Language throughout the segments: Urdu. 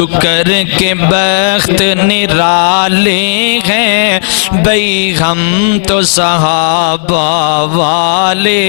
شکر کے بخت نرالے ہیں بھئی ہم تو صحابہ والے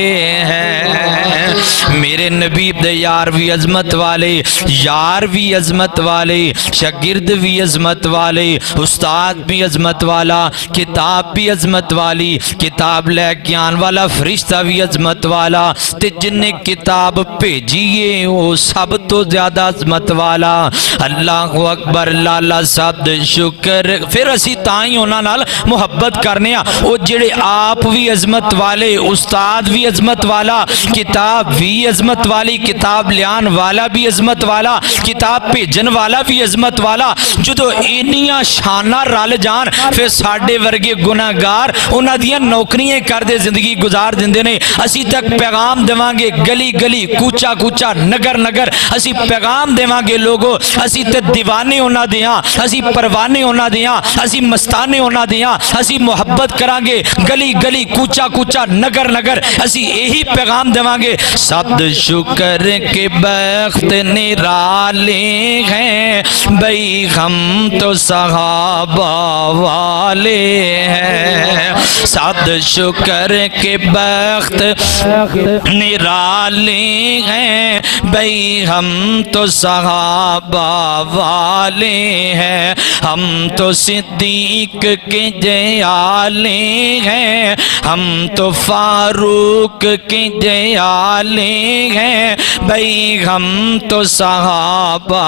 ہیں۔ میرے نبی دے یار بھی عظمت والے، یار بھی عظمت والے، شاگرد بھی عظمت والے، استاد بھی عظمت والا، کتاب بھی عظمت والی، کتاب لے کے آن والا فرشتہ بھی عظمت والا، تے جن نے کتاب بھیجیے وہ سب تو زیادہ عظمت والا۔ اللہ اکبر، لالا صاحب دے شکر۔ پھر اسی تائیں انہاں نال محبت کرنے ہاں، وہ جڑے آپ بھی عظمت والے، استاد بھی عظمت والا، کتاب بھی عظمت والی، کتاب لیان والا بھی عظمت والا، کتاب بھیجن والا بھی عظمت والا، جدو اینیاں شانہ رل جان پھر ساڈے ورگے گناہگار انہاں دیاں نوکریاں کر دے زندگی گزار دیندے نے۔ اسی تک پیغام دیواں گے گلی گلی، کوچا کوچا، نگر نگر، اسی پیغام دیواں گے لوگوں، اسی تے دیوانے انہاں دیاں، اسی پروانے انہاں دیاں، اسی مستانے انہاں دیاں، اسی محبت کران گے گلی گلی، کوچا کوچا، نگر نگر، اسی یہی پیغام دیواں گے۔ سب شکر کے بخت نرالے ہیں بھئی ہم تو صحابہ والے ہیں۔ سب شکر کے بخت نرالے ہیں بھئی ہم تو صحابہ والے ہیں۔ ہم تو صدیق کے جیالے ہیں، ہم تو فاروق کے جیالے ہیں بھئی ہم تو صحابہ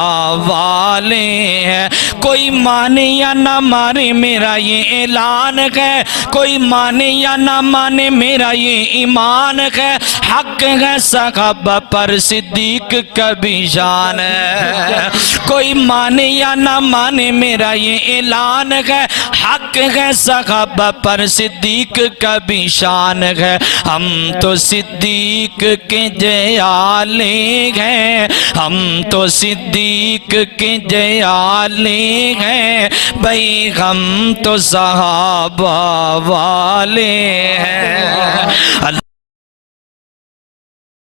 والے ہیں۔ کوئی مانے یا نہ مانے میرا یہ اعلان ہے، کوئی مانے یا نہ مانے میرا یہ ایمان ہے، حق ہے صحابہ پر صدیق کا بھی شان ہے۔ کوئی مانے یا نہ مانے میرا یہ اعلان ہے، حق ہے صحابہ پر صدیق کا بھی شان ہے۔ ہم تو صدیق کے جیالے ہیں، ہم تو صدیق کے جیالے ہیں بھئی ہم تو صحابہ والے ہیں۔